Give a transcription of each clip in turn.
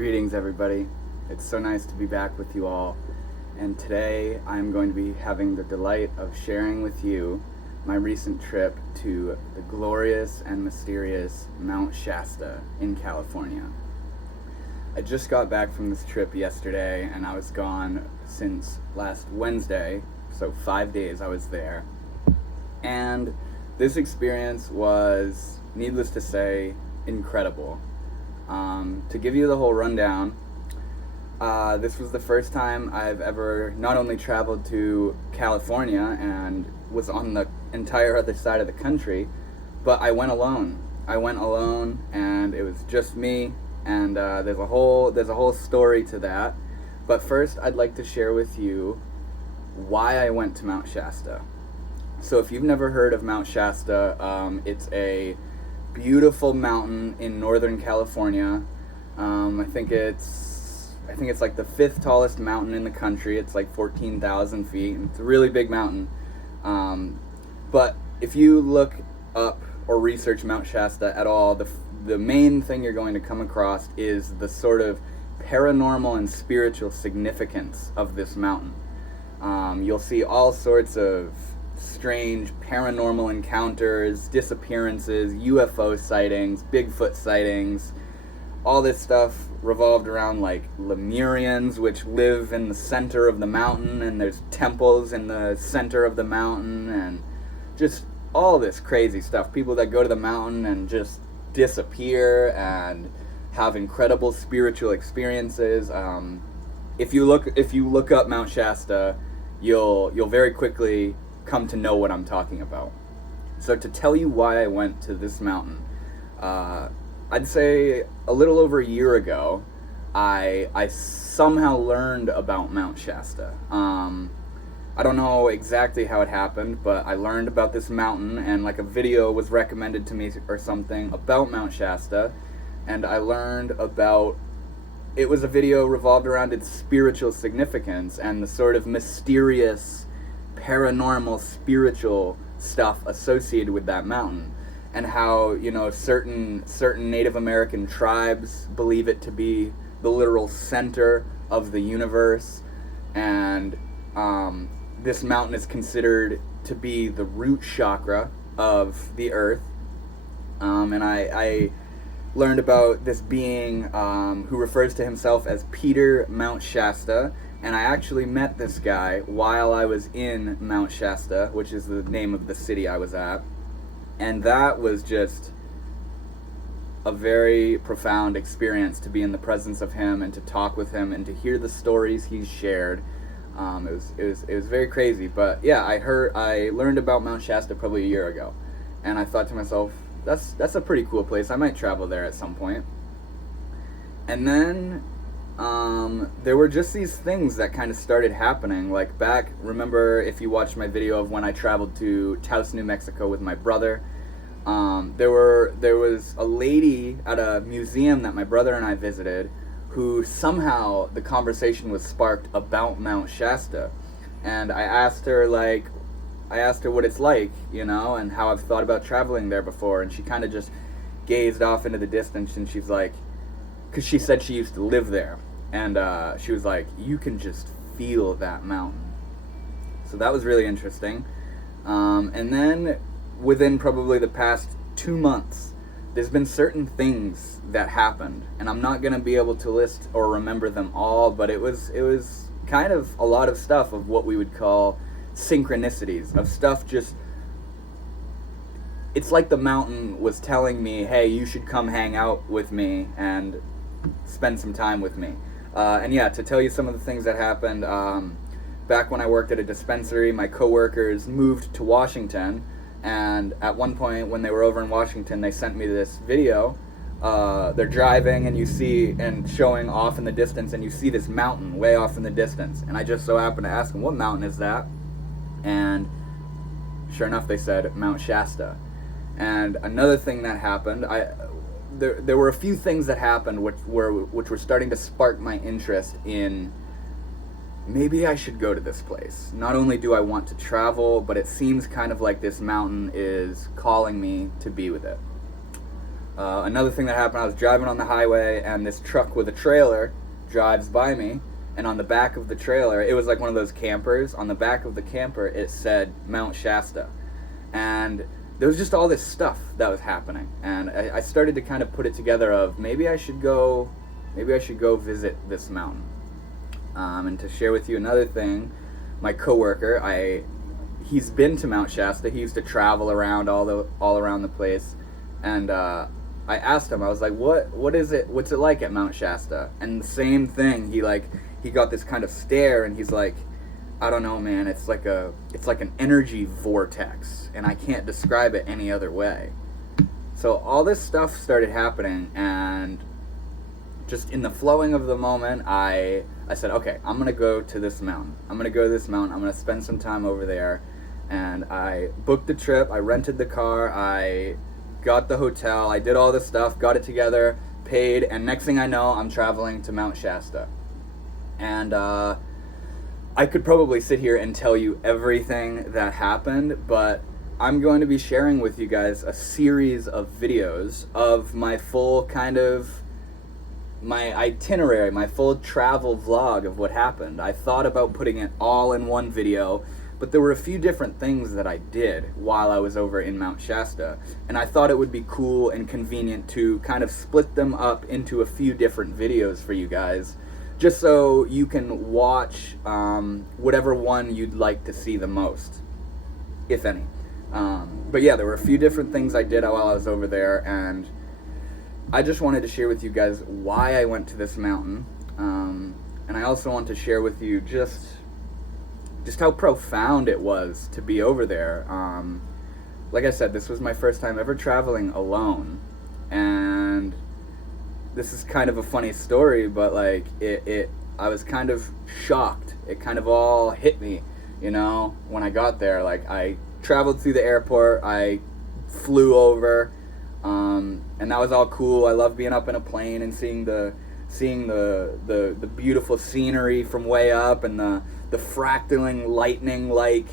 Greetings, everybody. It's so nice to be back with you all. And today I'm going to be having the delight of sharing with you my recent trip to the glorious and mysterious Mount Shasta in California. I just got back from this trip yesterday, and I was gone since last Wednesday, so 5 days I was there. And this experience was, needless to say, incredible. To give you the whole rundown, this was the first time I've ever not only traveled to California and was on the entire other side of the country, but I went alone. And it was just me, and there's a whole story to that. But first, I'd like to share with you why I went to Mount Shasta. So if you've never heard of Mount Shasta, it's a beautiful mountain in Northern California. I think it's like the 5th tallest mountain in the country. It's like 14,000 feet. It's a really big mountain. But if you look up or research Mount Shasta at all, the main thing you're going to come across is the sort of paranormal and spiritual significance of this mountain. You'll see all sorts of strange paranormal encounters, disappearances, UFO sightings, Bigfoot sightings. All this stuff revolved around like Lemurians, which live in the center of the mountain, and there's temples in the center of the mountain, and just all this crazy stuff. People that go to the mountain and just disappear and have incredible spiritual experiences. If you look up Mount Shasta, you'll very quickly come to know what I'm talking about. So to tell you why I went to this mountain, I'd say a little over a year ago, I somehow learned about Mount Shasta. I don't know exactly how it happened, but I learned about this mountain, and like a video was recommended to me or something about Mount Shasta, and I learned about, it was a video revolved around its spiritual significance and the sort of mysterious, paranormal, spiritual stuff associated with that mountain, and how, certain Native American tribes believe it to be the literal center of the universe, and this mountain is considered to be the root chakra of the earth. And I learned about this being who refers to himself as Peter Mount Shasta, and I actually met this guy while I was in Mount Shasta, which is the name of the city I was at. And that was just a very profound experience, to be in the presence of him and to talk with him and to hear the stories he's shared. It was very crazy. But yeah, I learned about Mount Shasta probably a year ago, and I thought to myself, that's a pretty cool place. I might travel there at some point. And then there were just these things that kind of started happening. Like remember if you watched my video of when I traveled to Taos, New Mexico with my brother, there was a lady at a museum that my brother and I visited who somehow the conversation was sparked about Mount Shasta. And I asked her what it's like, and how I've thought about traveling there before, and she kind of just gazed off into the distance, and she's like, because she said she used to live there, and she was like, you can just feel that mountain. So that was really interesting. And then within probably the past 2 months, there's been certain things that happened, and I'm not going to be able to list or remember them all, but it was kind of a lot of stuff of what we would call synchronicities, of stuff just, it's like the mountain was telling me, hey, you should come hang out with me and spend some time with me. And yeah, to tell you some of the things that happened, back when I worked at a dispensary, my coworkers moved to Washington, and at one point when they were over in Washington, they sent me this video. They're driving, and you see, and showing off in the distance, and you see this mountain way off in the distance, and I just so happened to ask them, what mountain is that? And sure enough, they said Mount Shasta. And another thing that happened, there were a few things that happened which were starting to spark my interest in, maybe I should go to this place. Not only do I want to travel, but it seems kind of like this mountain is calling me to be with it. Another thing that happened, I was driving on the highway, and this truck with a trailer drives by me, and on the back of the trailer, it was like one of those campers. On the back of the camper, it said Mount Shasta. And there was just all this stuff that was happening. And I started to kind of put it together of maybe I should go visit this mountain. And to share with you another thing, my coworker, he's been to Mount Shasta. He used to travel around all around the place. And I asked him, I was like, what is it? What's it like at Mount Shasta? And the same thing, he got this kind of stare, and he's like, I don't know, man. It's like an energy vortex, and I can't describe it any other way. So all this stuff started happening, and just in the flowing of the moment, I said, okay, I'm gonna go to this mountain. I'm gonna spend some time over there. And I booked the trip. I rented the car. I got the hotel. I did all this stuff, got it together, paid, and next thing I know, I'm traveling to Mount Shasta. And I could probably sit here and tell you everything that happened, but I'm going to be sharing with you guys a series of videos of my full my itinerary, my full travel vlog of what happened. I thought about putting it all in one video, but there were a few different things that I did while I was over in Mount Shasta, and I thought it would be cool and convenient to kind of split them up into a few different videos for you guys, just so you can watch whatever one you'd like to see the most, if any. But yeah, there were a few different things I did while I was over there, and I just wanted to share with you guys why I went to this mountain, and I also want to share with you just how profound it was to be over there. Like I said, this was my first time ever traveling alone, and this is kind of a funny story, but like I was kind of shocked. It kind of all hit me, when I got there. Like, I traveled through the airport, I flew over, and that was all cool. I love being up in a plane and seeing the beautiful scenery from way up, and the fractaling lightning-like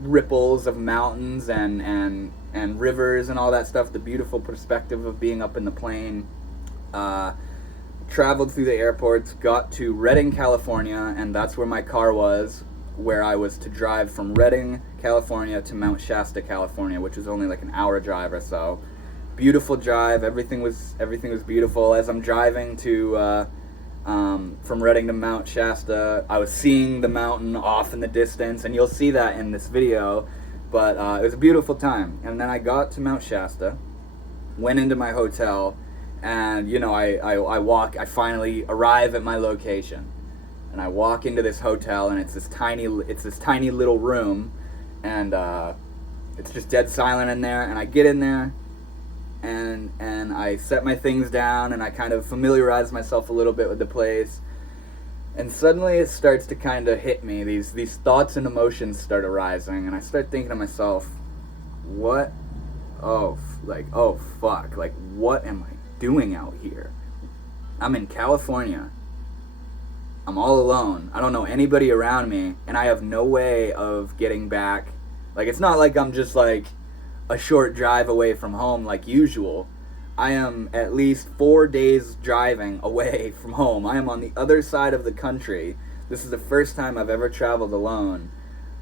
ripples of mountains and rivers and all that stuff, the beautiful perspective of being up in the plane. Traveled through the airports, got to Redding, California, and that's where my car was, where I was to drive from Redding, California to Mount Shasta, California, which was only like an hour drive or so. Beautiful drive, everything was beautiful. As I'm driving to from Redding to Mount Shasta, I was seeing the mountain off in the distance, and you'll see that in this video, but it was a beautiful time. And then I got to Mount Shasta, went into my hotel, and I finally arrive at my location, and I walk into this hotel, and it's this tiny little room, and it's just dead silent in there. And I get in there, and I set my things down, and I kind of familiarize myself a little bit with the place, and suddenly it starts to kind of hit me. These thoughts and emotions start arising, and I start thinking to myself, what? Oh fuck! Like, what am I doing out here? I'm in California. I'm all alone. I don't know anybody around me, and I have no way of getting back. Like, it's not like I'm just like a short drive away from home like usual. I am at least 4 days driving away from home. I am on the other side of the country. This is the first time I've ever traveled alone,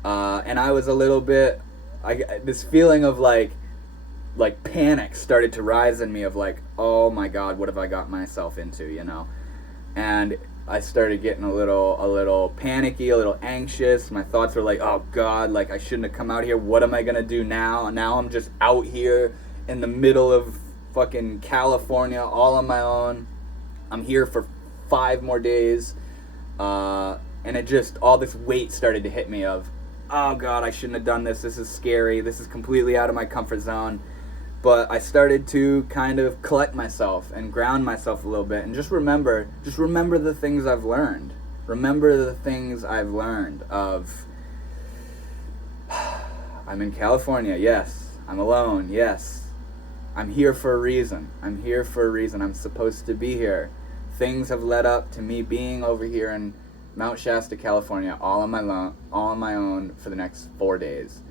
and I was a little bit. This feeling of like panic started to rise in me of like, oh my god, what have I got myself into, And I started getting a little panicky, a little anxious. My thoughts were like, oh god, like, I shouldn't have come out here. What am I gonna do now? And now I'm just out here in the middle of fucking California all on my own. I'm here for 5 more days. And it just, all this weight started to hit me of, oh god, I shouldn't have done this. This is scary. This is completely out of my comfort zone. But I started to kind of collect myself and ground myself a little bit, and just remember the things I've learned. Remember the things I've learned of, I'm in California, yes. I'm alone, yes. I'm here for a reason. I'm supposed to be here. Things have led up to me being over here in Mount Shasta, California, all on my own for the next 4 days.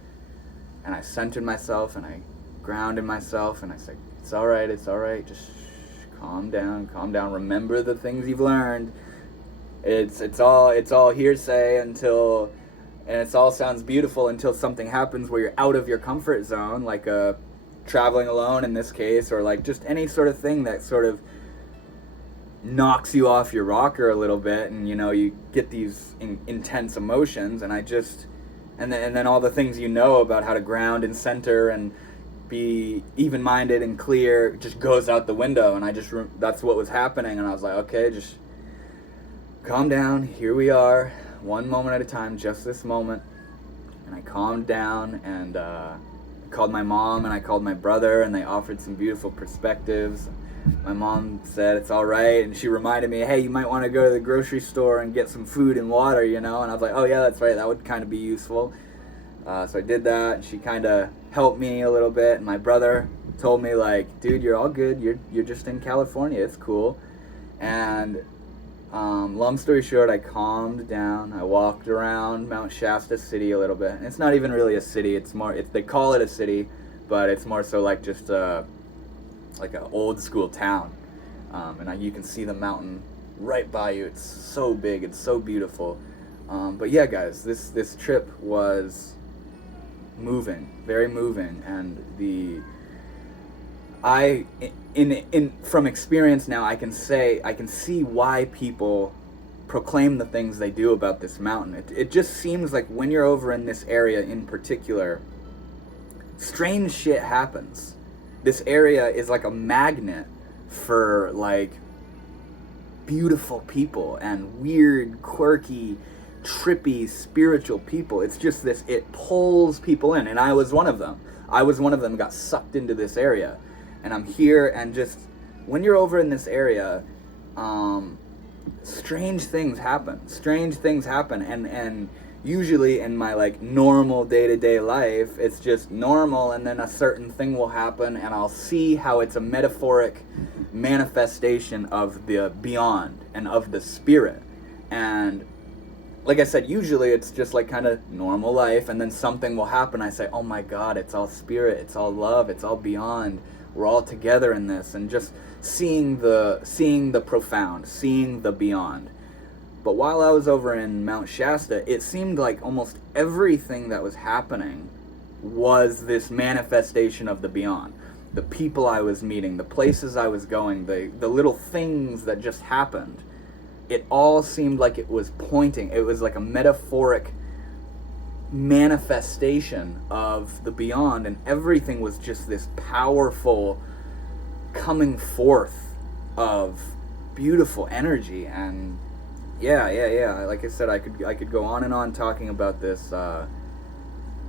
And I centered myself, and I grounded myself, and I said, It's all right. It's all right. Just calm down. Calm down. Remember the things you've learned. It's all hearsay until, and it all sounds beautiful until something happens where you're out of your comfort zone, like traveling alone in this case, or like just any sort of thing that sort of knocks you off your rocker a little bit, and you get these intense emotions, and then all the things about how to ground and center and be even-minded and clear just goes out the window, and that's what was happening, and I was like, okay, just calm down, here we are, one moment at a time, just this moment. And I calmed down, and I called my mom and I called my brother, and they offered some beautiful perspectives. My mom said it's all right, and she reminded me, hey, you might want to go to the grocery store and get some food and water, and I was like, oh yeah, that's right, that would kind of be useful. So I did that, and she kind of helped me a little bit, and my brother told me, like, dude, you're all good, you're just in California, it's cool. And long story short, I calmed down. I walked around Mount Shasta city a little bit. And it's not even really a city. They call it a city, but it's more so like just like an old school town. And you can see the mountain right by you. It's so big. It's so beautiful. But yeah, guys, this trip was moving, very moving, and from experience now, I can see why people proclaim the things they do about this mountain. It just seems like when you're over in this area in particular, strange shit happens. This area is like a magnet for like beautiful people and weird, quirky, trippy, spiritual people. It's just it pulls people in, and I was one of them. Got sucked into this area. And I'm here, and just when you're over in this area, strange things happen. And usually in my like normal day-to-day life, it's just normal, and then a certain thing will happen, and I'll see how it's a metaphoric manifestation of the beyond and of the spirit. And like I said, usually it's just like kind of normal life, and then something will happen. I say, oh my God, it's all spirit, it's all love, it's all beyond. We're all together in this, and just seeing the profound, seeing the beyond. But while I was over in Mount Shasta, it seemed like almost everything that was happening was this manifestation of the beyond. The people I was meeting, the places I was going, the little things that just happened. It all seemed like it was pointing. It was like a metaphoric manifestation of the beyond, and everything was just this powerful coming forth of beautiful energy. And yeah, like I said, I could go on and on talking about this,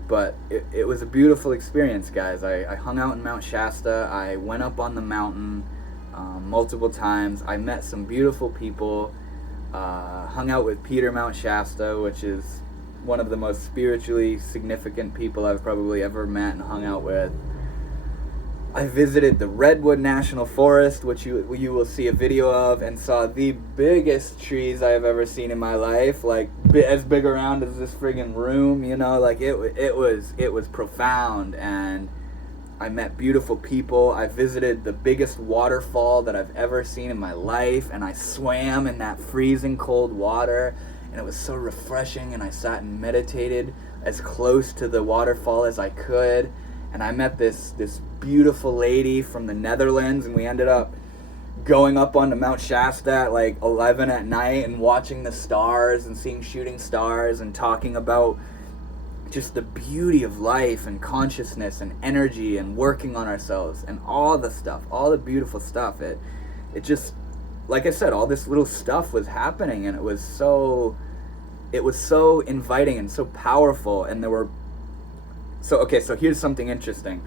but it was a beautiful experience, guys. I hung out in Mount Shasta. I went up on the mountain multiple times. I met some beautiful people, hung out with Peter Mount Shasta, which is one of the most spiritually significant people I've probably ever met and hung out with. I visited the Redwood National Forest, which you will see a video of, and saw the biggest trees I have ever seen in my life, like as big around as this friggin' room, like it was profound. And I met beautiful people. I visited the biggest waterfall that I've ever seen in my life, and I swam in that freezing cold water. And it was so refreshing, and I sat and meditated as close to the waterfall as I could. And I met this beautiful lady from the Netherlands, and we ended up going up onto Mount Shasta at like 11 at night and watching the stars and seeing shooting stars and talking about just the beauty of life and consciousness and energy and working on ourselves and all the stuff, all the beautiful stuff. It just, like I said, all this little stuff was happening, and it was so inviting and so powerful. And so here's something interesting.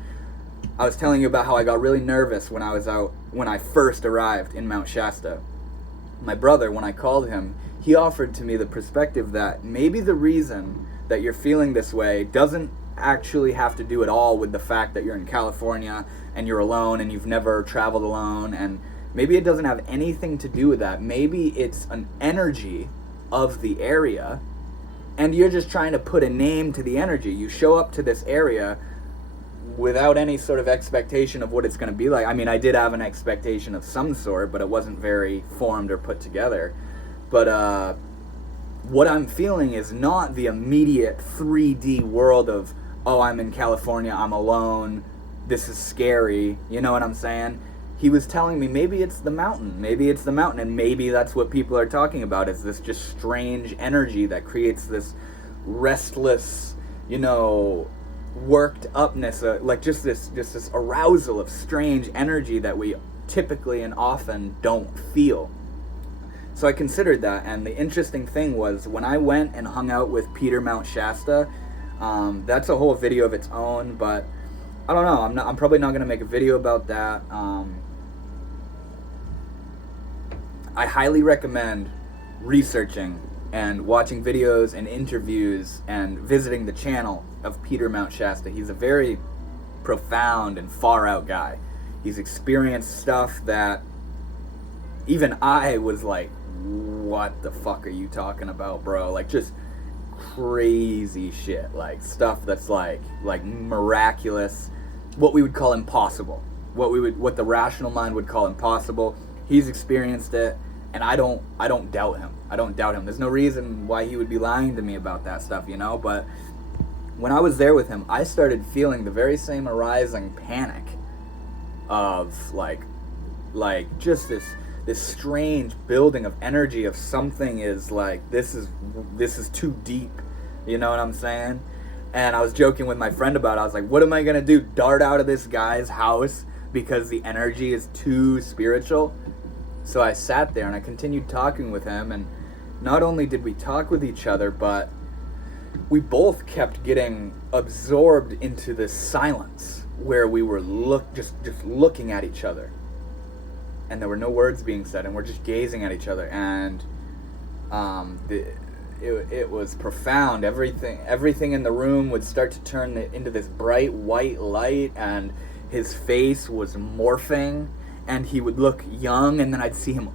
I was telling you about how I got really nervous when I first arrived in Mount Shasta. My brother, when I called him, he offered to me the perspective that maybe the reason that you're feeling this way doesn't actually have to do at all with the fact that you're in California and you're alone and you've never traveled alone, and maybe it doesn't have anything to do with that. Maybe it's an energy of the area, and you're just trying to put a name to the energy. You show up to this area without any sort of expectation of what it's going to be like. I mean, I did have an expectation of some sort, but it wasn't very formed or put together. But what I'm feeling is not the immediate 3D world of, oh, I'm in California, I'm alone, this is scary, you know what I'm saying? He was telling me maybe it's the mountain, and maybe that's what people are talking about, is this just strange energy that creates this restless, you know, worked upness, like just this arousal of strange energy that we typically and often don't feel. So I considered that, and the interesting thing was when I went and hung out with Peter Mount Shasta, that's a whole video of its own, but I don't know, I'm probably not going to make a video about that. I highly recommend researching and watching videos and interviews and visiting the channel of Peter Mount Shasta. He's a very profound and far out guy. He's experienced stuff that even I was like, what the fuck are you talking about, bro? Like, just crazy shit, like stuff that's like miraculous, what we would call impossible, what the rational mind would call impossible. He's experienced it, and I don't doubt him. There's no reason why he would be lying to me about that stuff, you know? But when I was there with him, I started feeling the very same arising panic of like just this strange building of energy of something is like, this is too deep, you know what I'm saying? And I was joking with my friend about it. I was like, what am I gonna do, dart out of this guy's house because the energy is too spiritual? So I sat there and I continued talking with him, and not only did we talk with each other, but we both kept getting absorbed into this silence where we were just looking at each other, and there were no words being said, and we're just gazing at each other, and it was profound. Everything in the room would start to turn into this bright white light, and his face was morphing, and he would look young, and then I'd see him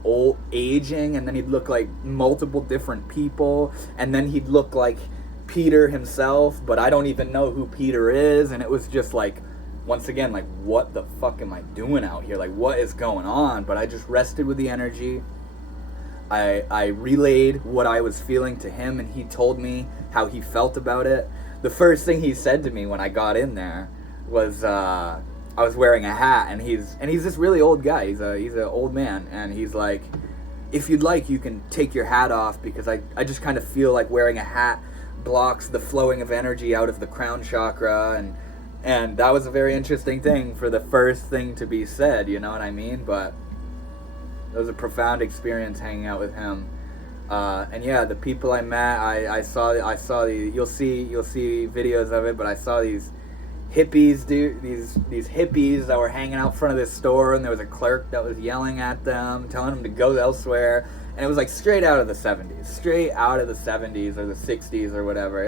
aging, and then he'd look like multiple different people, and then he'd look like Peter himself, but I don't even know who Peter is. And it was just like, once again, like, what the fuck am I doing out here? Like, what is going on? But I just rested with the energy. I relayed what I was feeling to him, and he told me how he felt about it. The first thing he said to me when I got in there was, I was wearing a hat, and he's this really old guy. He's an old man, and he's like, if you'd like, you can take your hat off, because I just kind of feel like wearing a hat blocks the flowing of energy out of the crown chakra, and that was a very interesting thing for the first thing to be said, you know what I mean? But it was a profound experience hanging out with him. And yeah, the people I met, I saw you'll see videos of it, but I saw these hippies, dude, these hippies that were hanging out front of this store, and there was a clerk that was yelling at them, telling them to go elsewhere, and it was like straight out of the 70s or the 60s or whatever.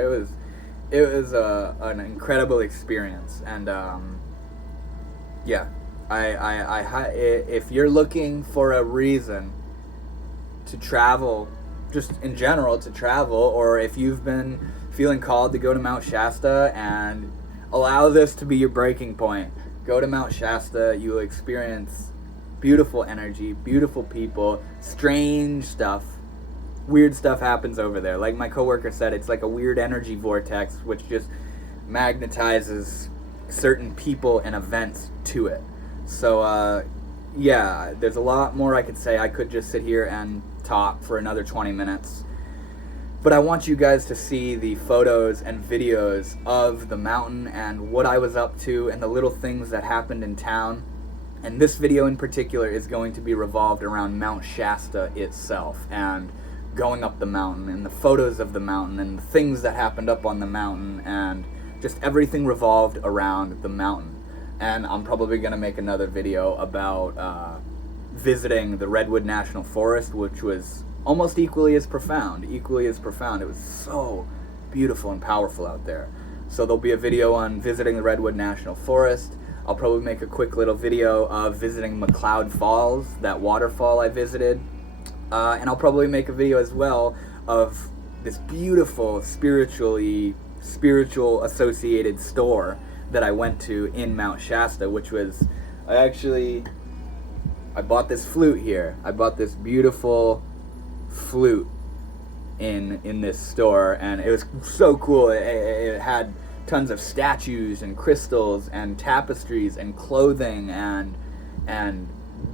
It was an incredible experience, and yeah, if you're looking for a reason to travel, just in general to travel, or if you've been feeling called to go to Mount Shasta and allow this to be your breaking point, go to Mount Shasta. You will experience beautiful energy, beautiful people, strange stuff. Weird stuff happens over there. Like my coworker said, it's like a weird energy vortex which just magnetizes certain people and events to it. So yeah, there's a lot more I could say. I could just sit here and talk for another 20 minutes. But I want you guys to see the photos and videos of the mountain and what I was up to and the little things that happened in town. And this video in particular is going to be revolved around Mount Shasta itself and going up the mountain and the photos of the mountain and the things that happened up on the mountain, and just everything revolved around the mountain. And I'm probably going to make another video about visiting the Redwood National Forest, which was almost equally as profound. It was so beautiful and powerful out there. So there'll be a video on visiting the Redwood National Forest. I'll probably make a quick little video of visiting McCloud Falls, that waterfall I visited. And I'll probably make a video as well of this beautiful spiritual associated store that I went to in Mount Shasta, which was, I bought this flute here. I bought this beautiful flute in this store, and it was so cool. It had tons of statues and crystals and tapestries and clothing and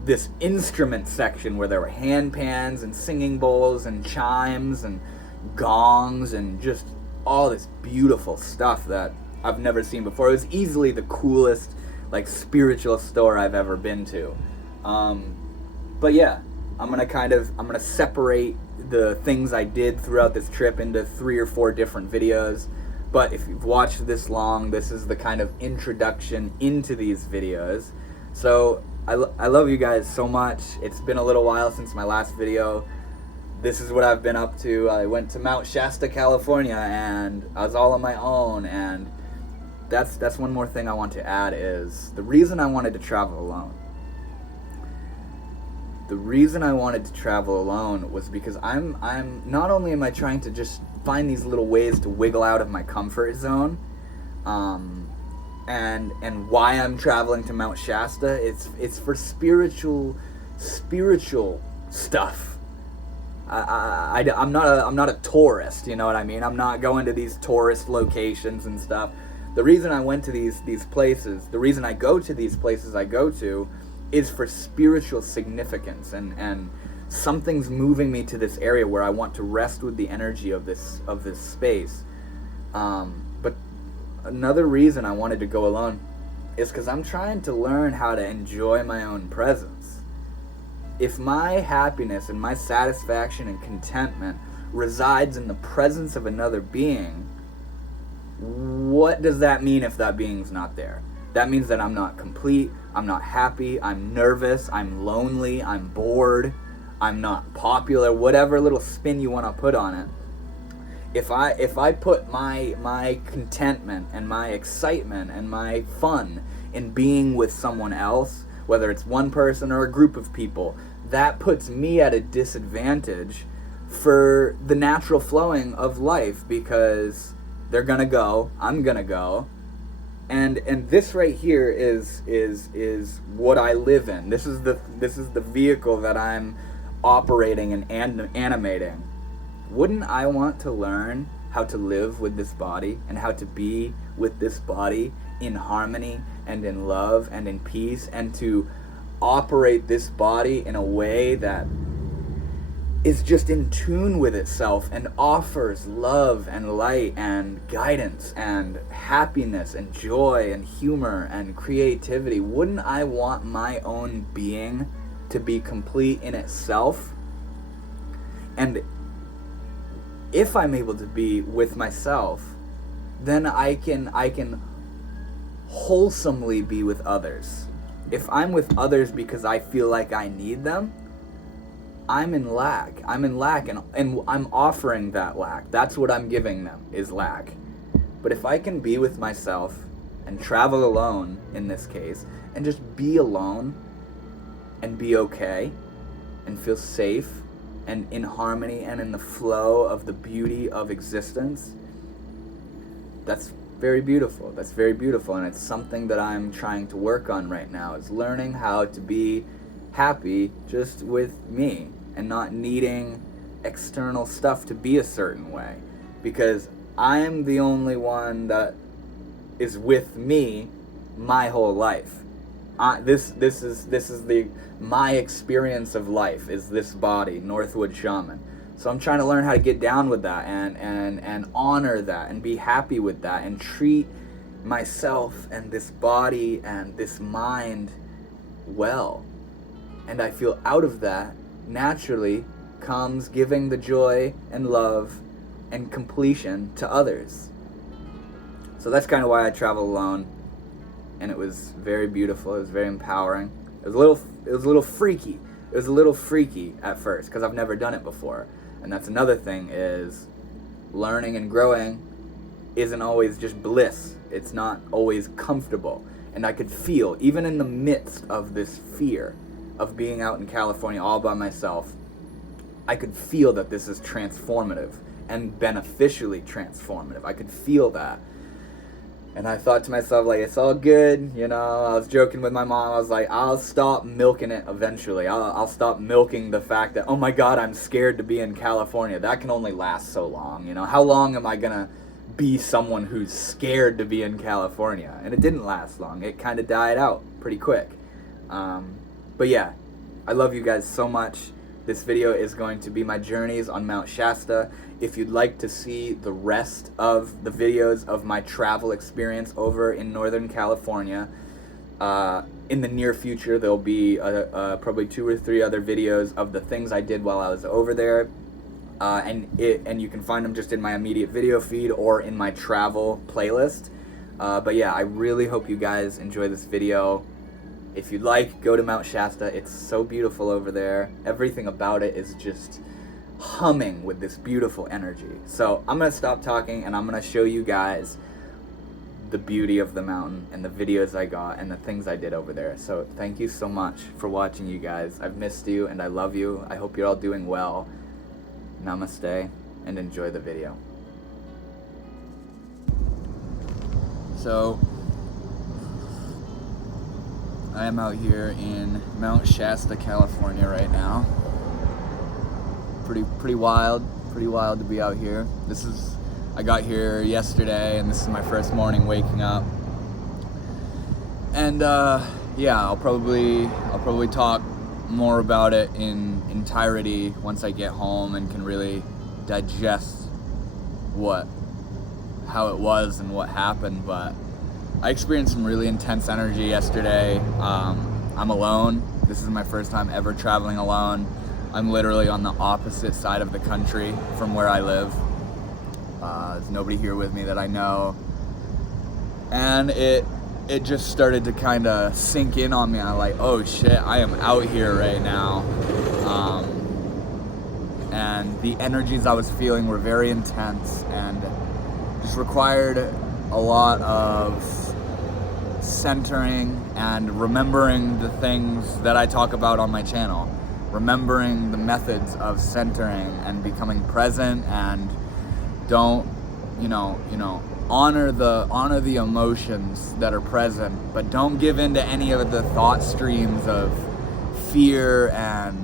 this instrument section where there were hand pans and singing bowls and chimes and gongs and just all this beautiful stuff that I've never seen before. It was easily the coolest, like, spiritual store I've ever been to. But yeah, I'm gonna separate the things I did throughout this trip into 3 or 4 different videos. But if you've watched this long, this is the kind of introduction into these videos. So I love you guys so much. It's been a little while since my last video. This is what I've been up to. I went to Mount Shasta, California, and I was all on my own. And that's one more thing I want to add is the reason I wanted to travel alone. The reason I wanted to travel alone was because I'm not only am I trying to just find these little ways to wiggle out of my comfort zone, and why I'm traveling to Mount Shasta, it's for spiritual stuff. I'm not a tourist, you know what I mean? I'm not going to these tourist locations and stuff. The reason I went to these places, the reason I go to these places I go to, is for spiritual significance, and something's moving me to this area where I want to rest with the energy of this space. But another reason I wanted to go alone is because I'm trying to learn how to enjoy my own presence. If my happiness and my satisfaction and contentment resides in the presence of another being, what does that mean if that being's not there? That means that I'm not complete, I'm not happy, I'm nervous, I'm lonely, I'm bored, I'm not popular, whatever little spin you want to put on it. If I put my contentment and my excitement and my fun in being with someone else, whether it's one person or a group of people, that puts me at a disadvantage for the natural flowing of life, because they're gonna go, I'm gonna go, and this right here is what I live in. This is the vehicle that I'm operating and animating. Wouldn't I want to learn how to live with this body and how to be with this body in harmony and in love and in peace, and to operate this body in a way that is just in tune with itself and offers love and light and guidance and happiness and joy and humor and creativity? Wouldn't I want my own being to be complete in itself? And if I'm able to be with myself, then I can wholesomely be with others. If I'm with others because I feel like I need them, I'm in lack, and I'm offering that lack. That's what I'm giving them, is lack. But if I can be with myself and travel alone, in this case, and just be alone and be okay and feel safe and in harmony and in the flow of the beauty of existence, that's very beautiful. That's very beautiful, and it's something that I'm trying to work on right now, is learning how to be happy just with me and not needing external stuff to be a certain way, because I'm the only one that is with me my whole life. This is my experience of life, is this body, Northwood Shaman. So I'm trying to learn how to get down with that and honor that and be happy with that and treat myself and this body and this mind well. And I feel out of that naturally comes giving the joy and love and completion to others. So that's kind of why I travel alone, and it was very beautiful. It was very empowering. It was a little freaky. It was a little freaky at first because I've never done it before. And that's another thing, is learning and growing isn't always just bliss. It's not always comfortable. And I could feel, even in the midst of this fear of being out in California all by myself, I could feel that this is transformative and beneficially transformative. I could feel that. And I thought to myself, like, it's all good, you know. I was joking with my mom. I was like, I'll stop milking it eventually. I'll stop milking the fact that, oh my God, I'm scared to be in California. That can only last so long, you know. How long am I gonna be someone who's scared to be in California? And it didn't last long. It kind of died out pretty quick. But yeah, I love you guys so much. This video is going to be my journeys on Mount Shasta. If you'd like to see the rest of the videos of my travel experience over in Northern California, in the near future there'll be probably 2 or 3 other videos of the things I did while I was over there. And you can find them just in my immediate video feed or in my travel playlist. But yeah, I really hope you guys enjoy this video. If you'd like, go to Mount Shasta. It's so beautiful over there. Everything about it is just humming with this beautiful energy. So I'm gonna stop talking and I'm gonna show you guys the beauty of the mountain and the videos I got and the things I did over there. So thank you so much for watching, you guys. I've missed you and I love you. I hope you're all doing well. Namaste and enjoy the video. So I am out here in Mount Shasta, California right now. Pretty wild to be out here. I got here yesterday and this is my first morning waking up. And yeah, I'll probably talk more about it in entirety once I get home and can really digest how it was and what happened. But I experienced some really intense energy yesterday. I'm alone. This is my first time ever traveling alone. I'm literally on the opposite side of the country from where I live. There's nobody here with me that I know. And it just started to kind of sink in on me. I'm like, oh shit, I am out here right now. And the energies I was feeling were very intense and just required a lot of centering and remembering the things that I talk about on my channel. Remembering the methods of centering and becoming present, and don't, honor the emotions that are present, but don't give in to any of the thought streams of fear and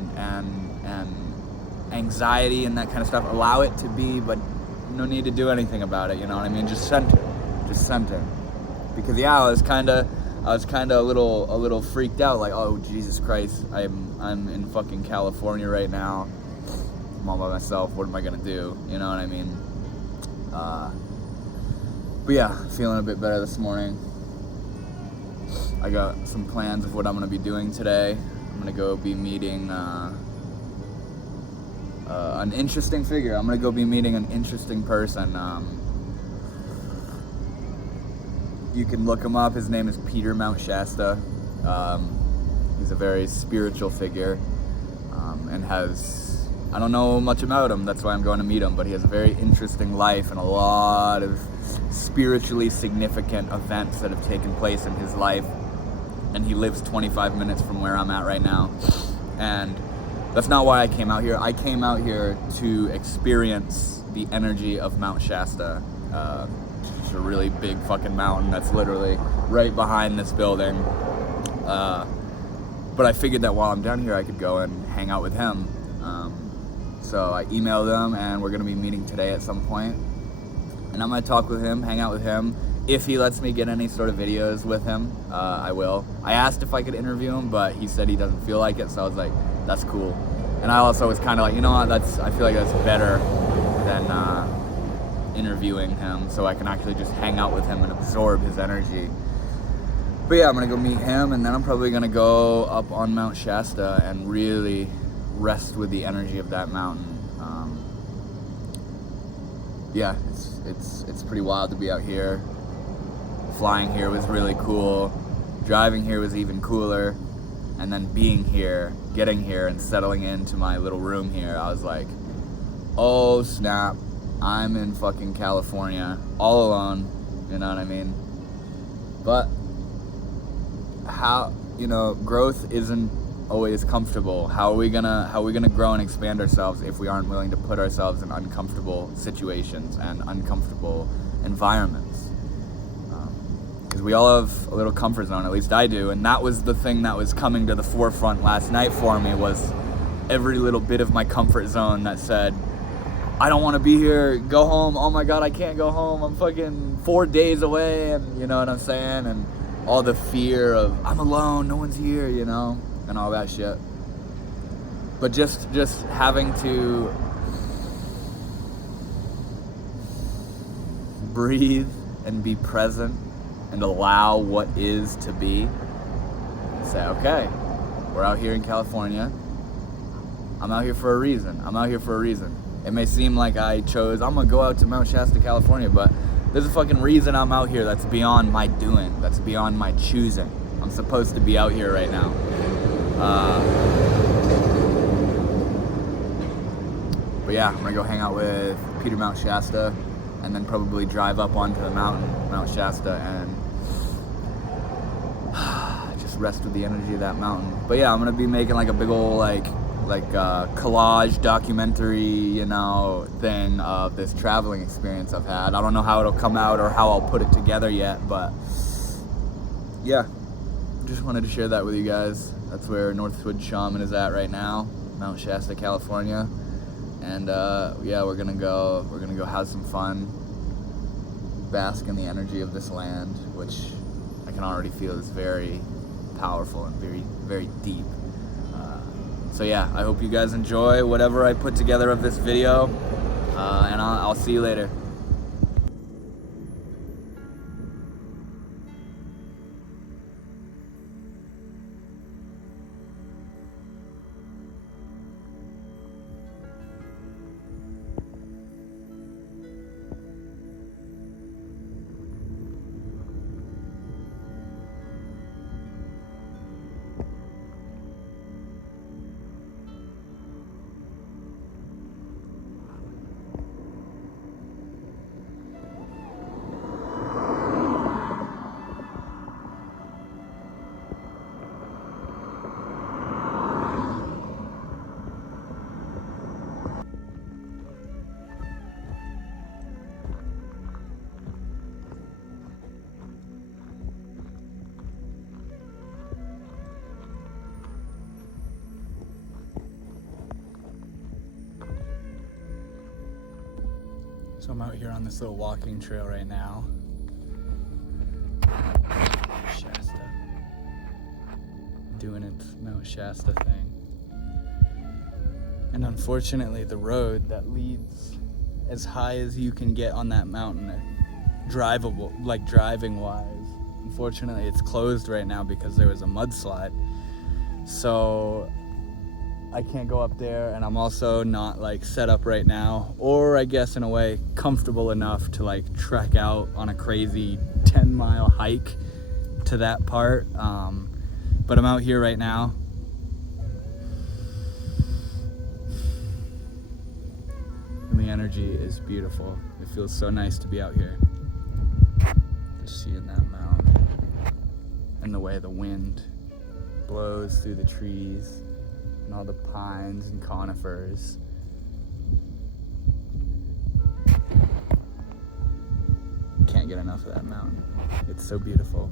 anxiety and that kind of stuff. Allow it to be, but no need to do anything about it, you know what I mean? Just center. Because yeah, I was kind of a little freaked out, like, oh Jesus Christ, I'm in fucking California right now. I'm all by myself. What am I gonna do? You know what I mean? But yeah, feeling a bit better this morning. I got some plans of what I'm gonna be doing today. I'm gonna go be meeting an interesting figure. I'm gonna go be meeting an interesting person. You can look him up. His name is Peter Mount Shasta. He's a very spiritual figure and I don't know much about him, that's why I'm going to meet him, but he has a very interesting life and a lot of spiritually significant events that have taken place in his life. And he lives 25 minutes from where I'm at right now. And that's not why I came out here. I came out here to experience the energy of Mount Shasta. It's a really big fucking mountain that's literally right behind this building. But I figured that while I'm down here I could go and hang out with him. So I emailed him and we're gonna be meeting today at some point. And I'm gonna talk with him, hang out with him. If he lets me get any sort of videos with him, I will. I asked if I could interview him, but he said he doesn't feel like it, so I was like, that's cool. And I also was kind of like, you know what, I feel like that's better than interviewing him, so I can actually just hang out with him and absorb his energy. But yeah, I'm gonna go meet him, and then I'm probably gonna go up on Mount Shasta and really rest with the energy of that mountain. Yeah, it's pretty wild to be out here. Flying here was really cool. Driving here was even cooler. And then being here, getting here and settling into my little room here, I was like, oh snap, I'm in fucking California, all alone, you know what I mean? But how, growth isn't always comfortable. How are we gonna grow and expand ourselves if we aren't willing to put ourselves in uncomfortable situations and uncomfortable environments? We all have a little comfort zone, at least I do, and that was the thing that was coming to the forefront last night for me, was every little bit of my comfort zone that said, I don't want to be here, go home, oh my god, I can't go home, I'm fucking 4 days away, and you know what I'm saying, and all the fear of, I'm alone, no one's here, you know, and all that shit. But just having to breathe and be present and allow what is to be. Say, okay, we're out here in California. I'm out here for a reason. It may seem like I'm gonna go out to Mount Shasta, California, but there's a fucking reason I'm out here that's beyond my doing, that's beyond my choosing. I'm supposed to be out here right now. But yeah, I'm gonna go hang out with Peter Mount Shasta, and then probably drive up onto the mountain, Mount Shasta, and just rest with the energy of that mountain. But yeah, I'm gonna be making like a big old like collage documentary, you know, thing of this traveling experience I've had. I don't know how it'll come out or how I'll put it together yet, but yeah, just wanted to share that with you guys. That's where Northwood Shaman is at right now, Mount Shasta, California. And yeah, we're gonna go have some fun, bask in the energy of this land, which I can already feel is very powerful and very, very deep. So yeah, I hope you guys enjoy whatever I put together of this video, and I'll see you later. So I'm out here on this little walking trail right now. Shasta. Doing its Mount Shasta thing. And unfortunately, the road that leads as high as you can get on that mountain, drivable, like driving wise, unfortunately it's closed right now because there was a mudslide. So I can't go up there, and I'm also not like set up right now, or I guess in a way comfortable enough to like trek out on a crazy 10-mile hike to that part. But I'm out here right now. And the energy is beautiful. It feels so nice to be out here. Just seeing that mountain and the way the wind blows through the trees and all the pines and conifers. Can't get enough of that mountain. It's so beautiful.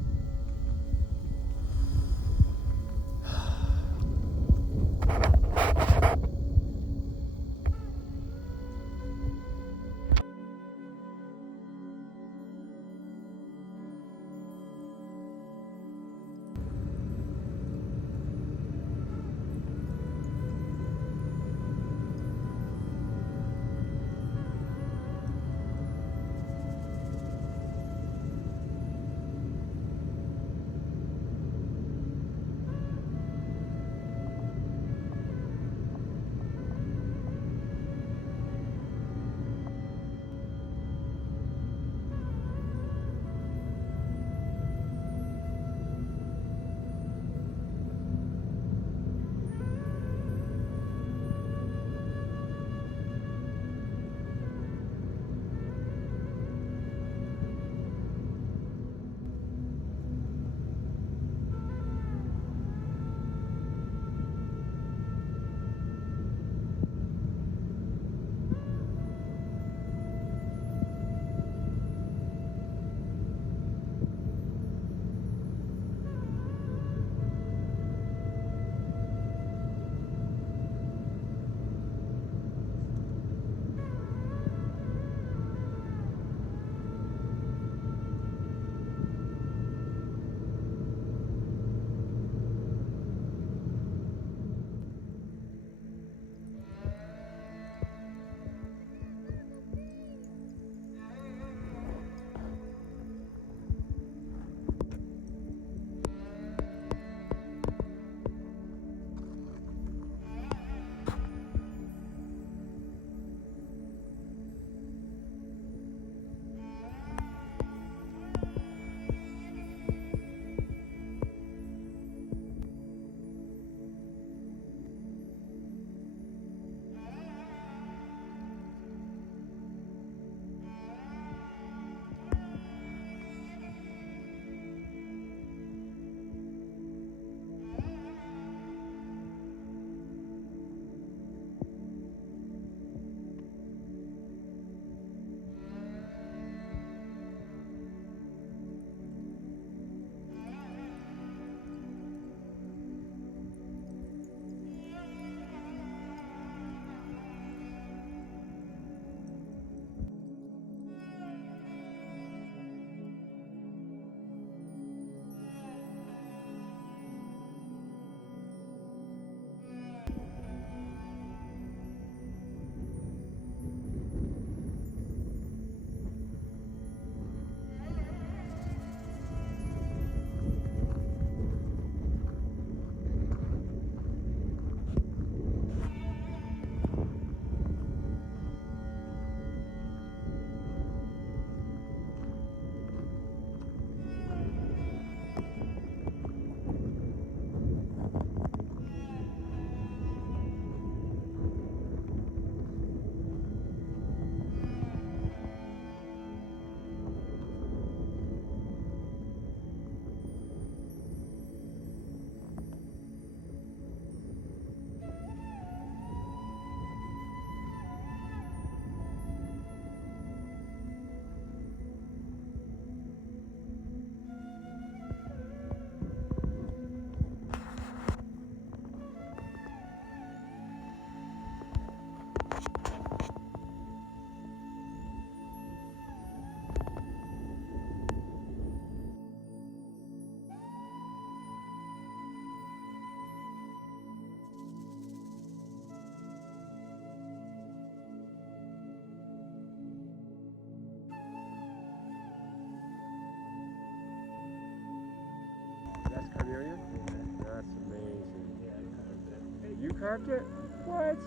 cracked it? What?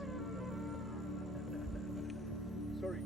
Sorry.